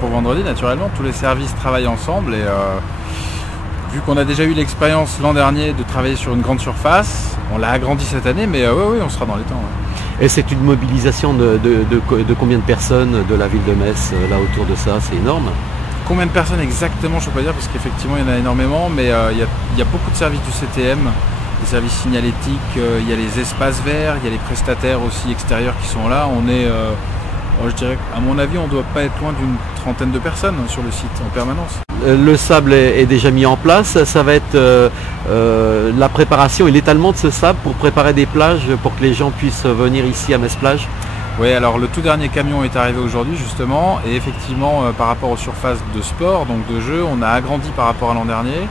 Pour vendredi, naturellement, tous les services travaillent ensemble et vu qu'on a déjà eu l'expérience l'an dernier de travailler sur une grande surface, on l'a agrandi cette année, mais oui, on sera dans les temps. Ouais. Et c'est une mobilisation de combien de personnes de la ville de Metz là autour de ça? C'est énorme. Combien de personnes exactement, je ne peux pas dire, parce qu'effectivement il y en a énormément, mais il y a beaucoup de services du CTM, des services signalétiques, il y a les espaces verts, il y a les prestataires aussi extérieurs qui sont là. On est... je dirais qu'à mon avis, on ne doit pas être loin d'une trentaine de personnes sur le site en permanence. Le sable est déjà mis en place, ça va être la préparation et l'étalement de ce sable pour préparer des plages pour que les gens puissent venir ici à Metz-Plage. Oui, alors le tout dernier camion est arrivé aujourd'hui justement et effectivement par rapport aux surfaces de sport, donc de jeu, on a agrandi par rapport à l'an dernier.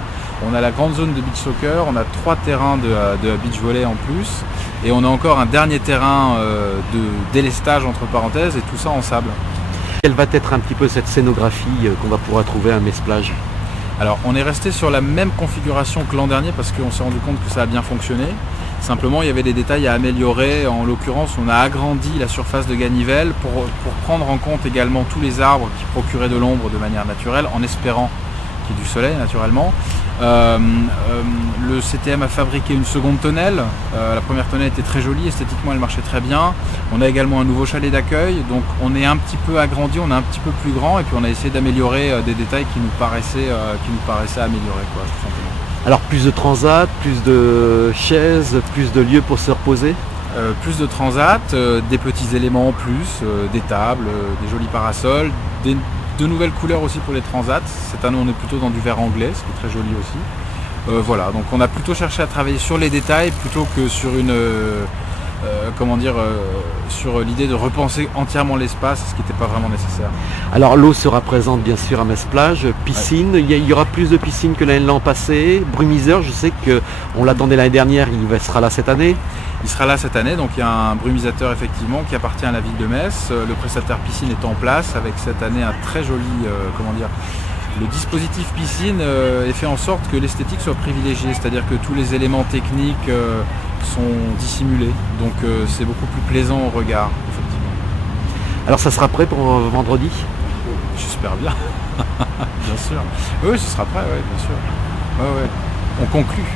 On a la grande zone de beach soccer, on a 3 terrains de beach volley en plus et on a encore un dernier terrain de délestage entre parenthèses et tout ça en sable. Quelle va être un petit peu cette scénographie qu'on va pouvoir trouver à Metz-Plage? Alors on est resté sur la même configuration que l'an dernier parce qu'on s'est rendu compte que ça a bien fonctionné. Simplement il y avait des détails à améliorer, en l'occurrence on a agrandi la surface de Ganivelle pour prendre en compte également tous les arbres qui procuraient de l'ombre de manière naturelle en espérant qu'il y ait du soleil naturellement. Le CTM a fabriqué une seconde tonnelle, la première tonnelle était très jolie, esthétiquement elle marchait très bien. On a également un nouveau chalet d'accueil, donc on est un petit peu agrandi, on est un petit peu plus grand et puis on a essayé d'améliorer des détails qui nous paraissaient améliorer quoi, tout simplement. Alors plus de transat, plus de chaises, plus de lieux pour se reposer? Plus de transat, des petits éléments en plus, des tables, des jolis parasols, de nouvelles couleurs aussi pour les transats. Cette année on est plutôt dans du vert anglais, ce qui est très joli aussi. Voilà, donc on a plutôt cherché à travailler sur les détails plutôt que sur une sur l'idée de repenser entièrement l'espace, ce qui n'était pas vraiment nécessaire. Alors l'eau sera présente bien sûr à Metz-Plage, piscine, ouais. Il y aura plus de piscines que l'an passé, brumiseur, je sais qu'on l'attendait l'année dernière, il sera là cette année. Il sera là cette année, donc il y a un brumisateur effectivement qui appartient à la ville de Metz. Le prestataire piscine est en place avec cette année un très joli, le dispositif piscine est fait en sorte que l'esthétique soit privilégiée, c'est-à-dire que tous les éléments techniques sont dissimulés, donc c'est beaucoup plus plaisant au regard, effectivement. Alors ça sera prêt pour vendredi? J'espère bien, bien sûr. Oui, ce sera prêt, oui, bien sûr. Ouais. On conclut.